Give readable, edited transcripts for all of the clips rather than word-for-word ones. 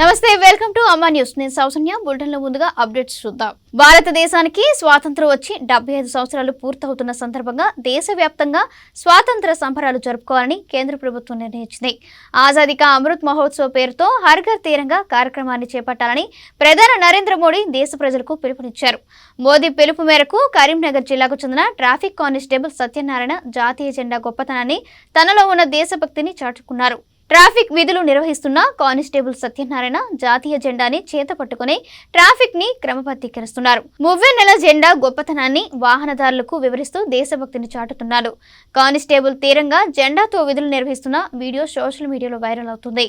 నమస్తే welcome to అమ్మా news నేను సౌజన్య బులెటిన్ లో ముందుగా అప్డేట్స్ చూద్దాం భారతదేశానికి స్వాతంత్ర్యం వచ్చి 75 సంవత్సరాలు పూర్తవుతున్న సందర్భంగా దేశవ్యాప్తంగా స్వాతంత్ర సంబరాలు జరుపుకోవాలని కేంద్ర ప్రభుత్వం నిర్ణయించింది ఆజాదీ కా అమృత్ మహోత్సవ్ పేరుతో హర్ ఘర్ తిరంగా కార్యక్రమాన్ని చేపట్టాలని ప్రధాని నరేంద్ర మోడీ దేశ ప్రజలకు పిలుపునిచ్చారు మోదీ పిలుపు మేరకు కరీంనగర్ జిల్లాకు చెందిన ట్రాఫిక్ కానిస్టేబుల్ సత్యనారాయణ జాతీయ జెండా గొప్పతనాన్ని తనలో ఉన్న దేశభక్తిని చాటుకున్నారు ట్రాఫిక్ విధులు నిర్వహిస్తున్న కానిస్టేబుల్ సత్యనారాయణ జాతీయ జెండాని చేత పట్టుకుని ట్రాఫిక్ ని క్రమబద్ధీకరిస్తున్నారు మువ్వెన్నెల జెండా గొప్పతనాన్ని వాహనదారులకు వివరిస్తూ దేశభక్తిని చాటుతున్నారు కానిస్టేబుల్ తీరంగా జెండాతో విధులు నిర్వహిస్తున్న వీడియో సోషల్ మీడియాలో వైరల్ అవుతుంది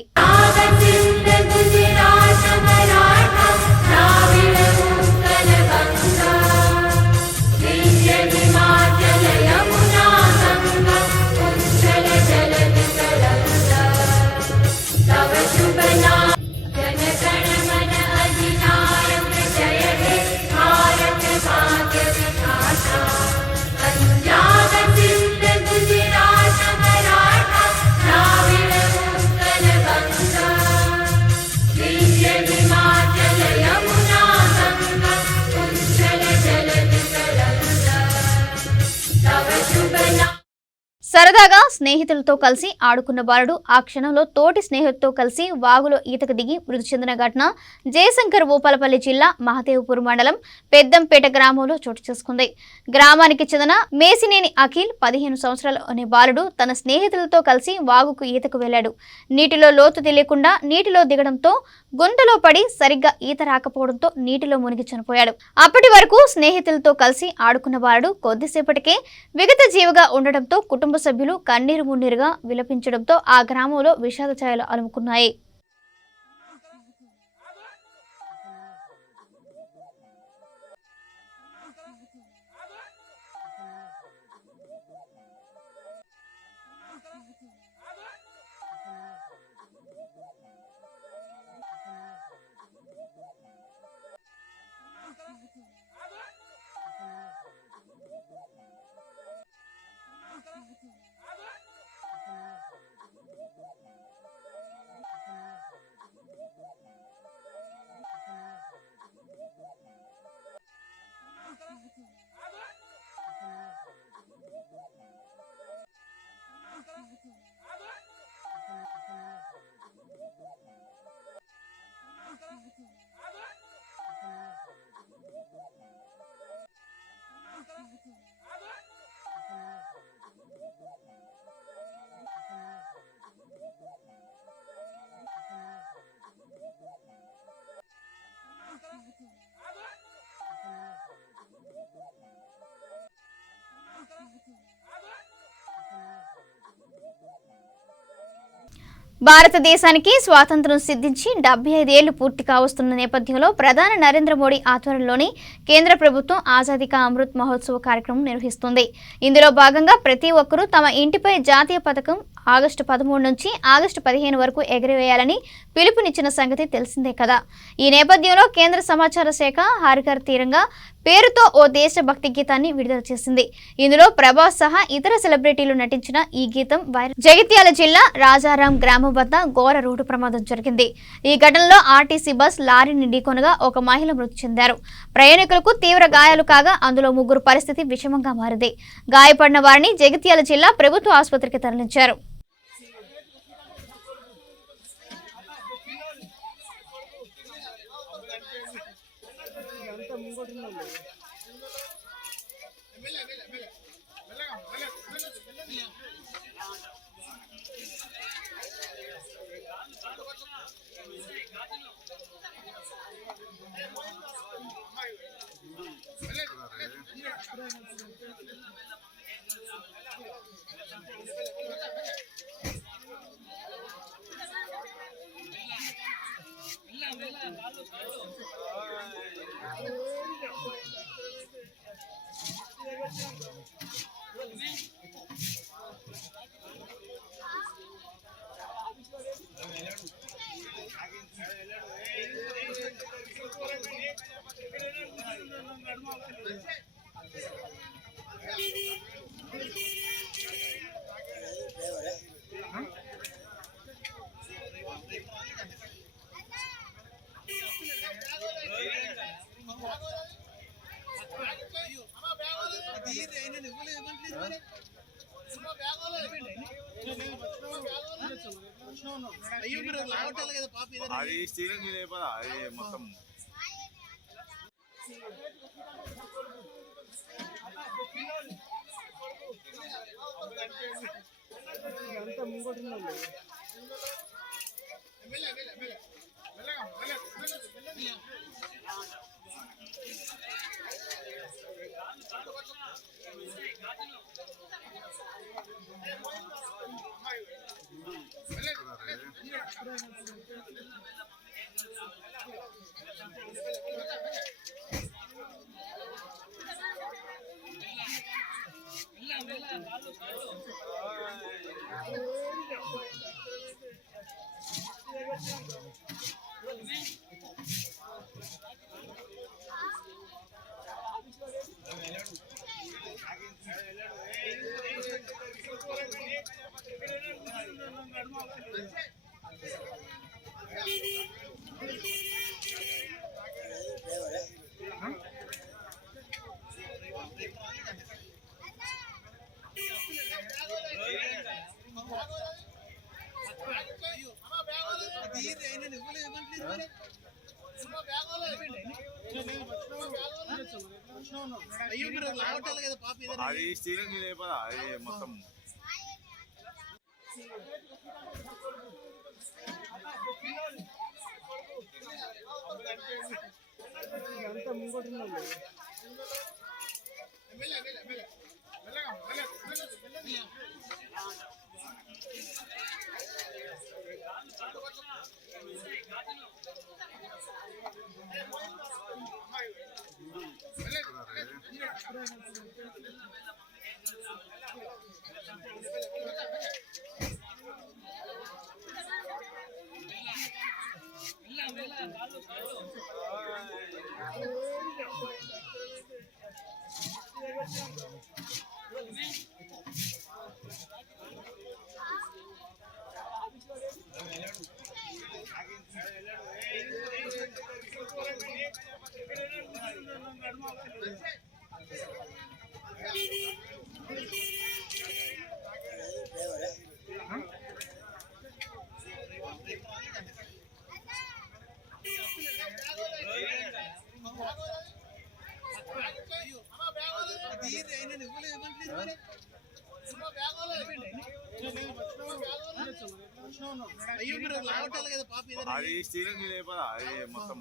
సరదాగా స్నేహితులతో కలిసి ఆడుకున్న బాలుడు ఆ క్షణంలో తోటి స్నేహితులతో కలిసి వాగులో ఈతకు దిగి మృతి చెందిన ఘటన జయశంకర్ భూపాలపల్లి జిల్లా మహదేవ్పూర్ మండలం పెద్దంపేట గ్రామంలో చోటు చేసుకుంది గ్రామానికి చెందిన మేసినేని అఖిల్ 15 సంవత్సరాలు అనే బాలుడు తన స్నేహితులతో కలిసి వాగుకు ఈతకు వెళ్లాడు నీటిలో లోతు తెలియకుండా నీటిలో దిగడంతో గుంటలో పడి సరిగ్గా ఈత రాకపోవడంతో నీటిలో మునిగి చనిపోయాడు అప్పటి వరకు స్నేహితులతో కలిసి ఆడుకున్న బాలుడు కొద్దిసేపటికే విగత జీవిగా ఉండడంతో కుటుంబ సభ్యులు కన్నీరు మున్నీరుగా విలపించడంతో ఆ గ్రామంలో విషాద ఛాయలు అలుముకున్నాయి భారతదేశానికి స్వాతంత్ర్యం సిద్ధించి 75 ఏళ్లు పూర్తి కావస్తున్న నేపథ్యంలో ప్రధాని నరేంద్ర మోడీ ఆధ్వర్యంలోని కేంద్ర ప్రభుత్వం ఆజాదీ కా అమృత్ మహోత్సవ్ కార్యక్రమం నిర్వహిస్తుంది ఇందులో భాగంగా ప్రతి ఒక్కరూ తమ ఇంటిపై జాతీయ పతాకం ఆగస్టు 13 నుంచి ఆగస్టు 15 వరకు ఎగరవేయాలని పిలుపునిచ్చిన సంగతి తెలిసిందే కదా ఈ నేపథ్యంలో కేంద్ర సమాచార శాఖ హర్ ఘర్ తిరంగా పేరుతో ఓ దేశభక్తి గీతాన్ని విడుదల చేసింది ఇందులో ప్రభాస్ సహా ఇతర సెలబ్రిటీలు నటించిన ఈ గీతం వైరల్ జగిత్యాల జిల్లా రాజారాం గ్రామం వద్ద ఘోర రోడ్డు ప్రమాదం జరిగింది ఈ ఘటనలో ఆర్టీసీ బస్ లారీని ఢీకొనగా ఒక మహిళ మృతి చెందారు ప్రయాణికులకు తీవ్ర గాయాలు కాగా అందులో 3 పరిస్థితి విషమంగా మారింది గాయపడిన వారిని జగిత్యాల జిల్లా ప్రభుత్వ ఆసుపత్రికి తరలించారు అది స్టీరింగ్ మీద అయిపోదా అది మొత్తం అంతా ముంగొట్టిందండి. అది స్టీరింగ్ మీద అయిపోదా అది మొత్తం అంతా ముంగొట్టిందండి. అది స్టీరింగ్ మీద అయిపోదా అది మొత్తం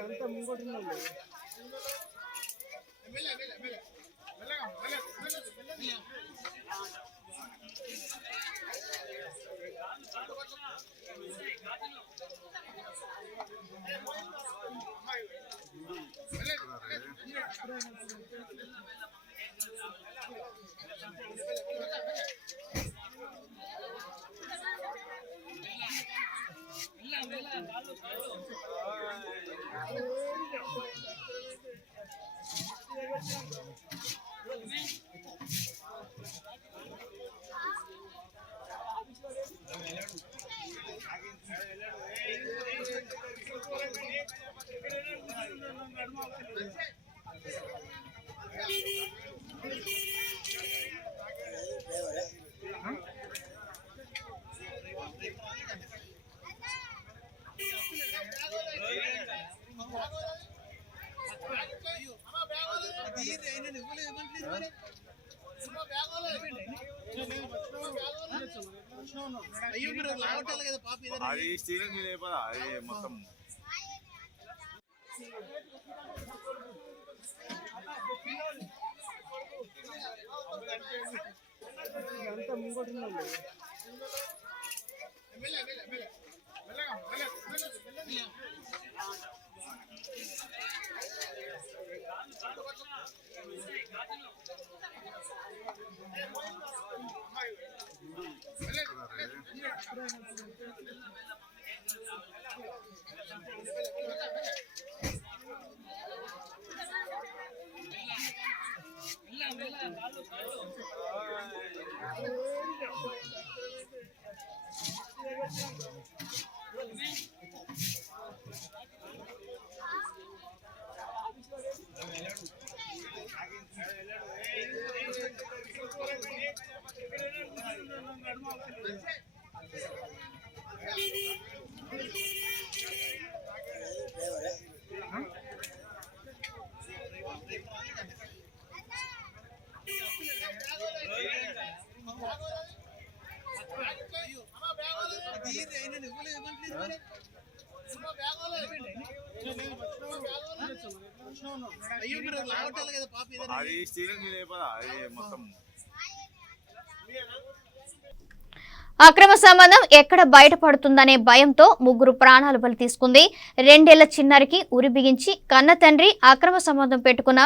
అంతా ముంగొట్టిందండి. అది స్టీరింగ్ మీద అయిపోదా అది మొత్తం అంతా ముంగొట్టిందండి. అది స్టీరింగ్ మీద అయిపోదా అది మొత్తం. అక్రమ సంబంధం ఎక్కడ బయటపడుతుందనే భయంతో ముగ్గురు ప్రాణాలు బలి తీసుకుంది. 2 ఏళ్ల చిన్నారికి ఉరి బిగించి కన్న తండ్రి అక్రమ సంబంధం పెట్టుకున్న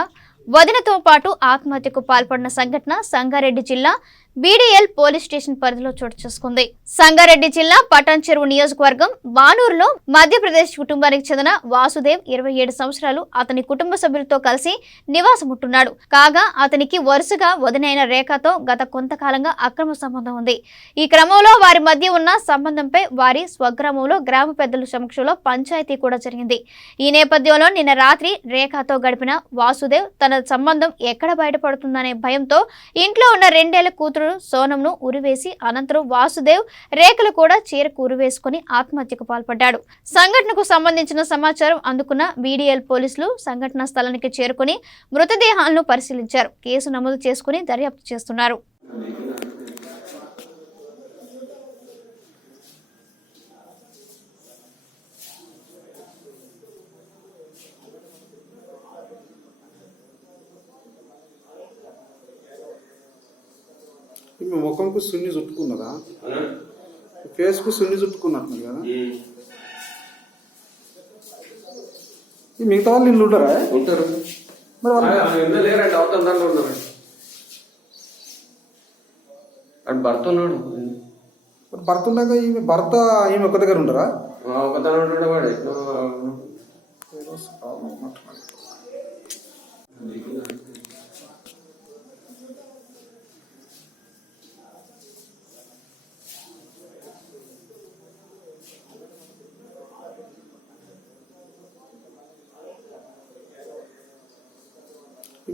వదినతో పాటు ఆత్మహత్యకు పాల్పడిన సంఘటన సంగారెడ్డి జిల్లా బీడీఎల్ పోలీస్ స్టేషన్ పరిధిలో చోటు చేసుకుంది. సంగారెడ్డి జిల్లా పటాన్ చెరువు నియోజకవర్గం బానూరులో మధ్యప్రదేశ్ కుటుంబానికి చెందిన వాసుదేవ్ 27 సంవత్సరాలు అతని కుటుంబ సభ్యులతో కలిసి నివాసముంటున్నాడు. కాగా అతనికి వరుసగా వదినైన రేఖతో గత కొంతకాలంగా అక్రమ సంబంధం ఉంది. ఈ క్రమంలో వారి మధ్య ఉన్న సంబంధంపై వారి స్వగ్రామంలో గ్రామ పెద్దల సమక్షంలో పంచాయతీ కూడా జరిగింది. ఈ నేపథ్యంలో నిన్న రాత్రి రేఖతో గడిపిన వాసుదేవ్ తన సంబంధం ఎక్కడ బయటపడుతుందనే భయంతో ఇంట్లో ఉన్న 2 ఏళ్ల కూతురు సోనంను ఉరివేసి అనంతరం వాసుదేవ్ రేఖలు కూడా చీరకు ఉరివేసుకుని ఆత్మహత్యకు పాల్పడ్డాడు. సంఘటనకు సంబంధించిన సమాచారం అందుకున్న బీడీఎల్ పోలీసులు సంఘటనా స్థలానికి చేరుకుని మృతదేహాలను పరిశీలించారు. కేసు నమోదు చేసుకుని దర్యాప్తు చేస్తున్నారు. మీ ముఖంకు సున్ని చుట్టుకున్నదా? ఫేస్ కు సున్ని చుట్టుకున్నట్టు కదా. మిగతా వాళ్ళు ఇల్లు ఉంటారా? ఉంటారు. లేరండి, అవతల దాంట్లో ఉన్నారు. అటు భర్త ఉన్నాడు. భర్త ఉండగా ఈమె ఒక దగ్గర ఉండరా? ఒక తన ఉంటాడు వాడు.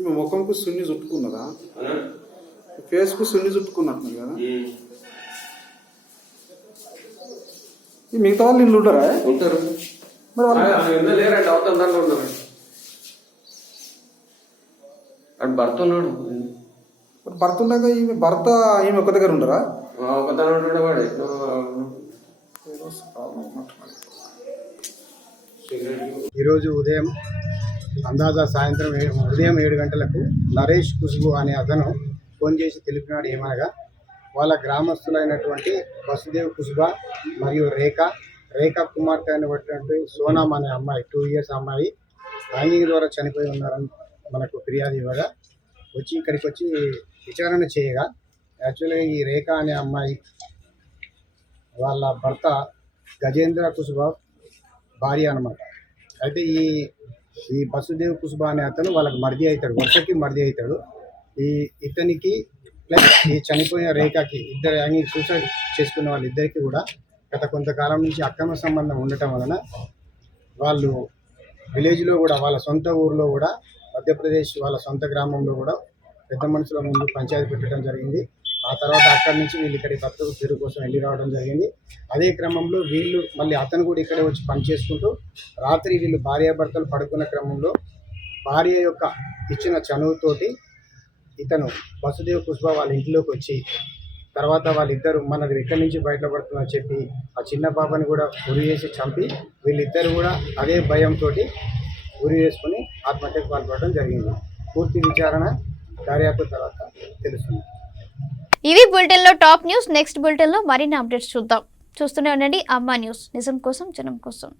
మీ ముఖంకు సున్ని చుట్టుకున్నదా? ఫేస్ కు సున్ని చుట్టుకున్నట్టు కదా. మిగతా వాళ్ళు ఇల్లు ఉంటారా? ఉంటారు. లేరండి, అవతల దాంట్లో ఉన్నారు. అటు భర్త ఉన్నాడు. భర్త ఉండగా ఈమె ఒక దగ్గర ఉండరా? ఒక తన ఉంటాడు వాడు. ఈరోజు ఉదయం అందాజా సాయంత్రం ఉదయం 7 గంటలకు నరేష్ ఖుష్బు అనే అతను ఫోన్ చేసి తెలిపినాడు ఏమనగా వాళ్ళ గ్రామస్తులైనటువంటి వసుదేవ్ ఖుష్బా మరియు రేఖ కుమార్తె అయినటువంటి సోనామ్ అనే అమ్మాయి 2 ఇయర్స్ అమ్మాయి హ్యాంగింగ్ ద్వారా చనిపోయి ఉన్నారని మనకు ఫిర్యాదు ఇవ్వగా ఇక్కడికి వచ్చి విచారణ చేయగా యాక్చువల్గా ఈ రేఖ అనే అమ్మాయి వాళ్ళ భర్త గజేంద్ర ఖుష్బా భార్య అన్నమాట. అయితే ఈ వసుదేవ్ ఖుష్బా అనే అతను వాళ్ళకి మర్ది అవుతాడు, వరుసకి మర్ది అవుతాడు. ఇతనికి ప్లస్ ఈ చనిపోయిన రేఖకి ఇద్దరు హ్యాంగింగ్ సూసైడ్ చేసుకున్న వాళ్ళిద్దరికీ కూడా గత కొంతకాలం నుంచి అక్రమ సంబంధం ఉండటం వలన వాళ్ళు విలేజ్లో కూడా వాళ్ళ సొంత ఊర్లో కూడా మధ్యప్రదేశ్ వాళ్ళ సొంత గ్రామంలో కూడా పెద్ద మనుషుల ముందు పంచాయతీ పెట్టడం జరిగింది. ఆ తర్వాత అక్కడి నుంచి వీళ్ళు ఇక్కడికి భర్తకు తిరుగు కోసం వెళ్ళి రావడం జరిగింది. అదే క్రమంలో వీళ్ళు మళ్ళీ అతను కూడా ఇక్కడే వచ్చి పనిచేసుకుంటూ రాత్రి వీళ్ళు భార్యాభర్తలు పడుకున్న క్రమంలో భార్య యొక్క ఇచ్చిన చనువుతోటి ఇతను వసుదేవ్ ఖుష్బా వాళ్ళ ఇంట్లోకి వచ్చి తర్వాత వాళ్ళిద్దరు మనది ఎక్కడి నుంచి బయటపడుతుందని చెప్పి ఆ చిన్న పాపని కూడా ఉరి వేసి చంపి వీళ్ళిద్దరు కూడా అదే భయంతో ఉరి వేసుకుని ఆత్మహత్యకు పాల్పడడం జరిగింది. పూర్తి విచారణ దర్యాప్తు తర్వాత తెలుస్తుంది. ఇవి బులెటిన్లో టాప్ న్యూస్. నెక్స్ట్ బులెటిన్లో మరిన్ని అప్డేట్స్ చూద్దాం. చూస్తూనే ఉండండి అమ్మా న్యూస్, నిజం కోసం జనం కోసం.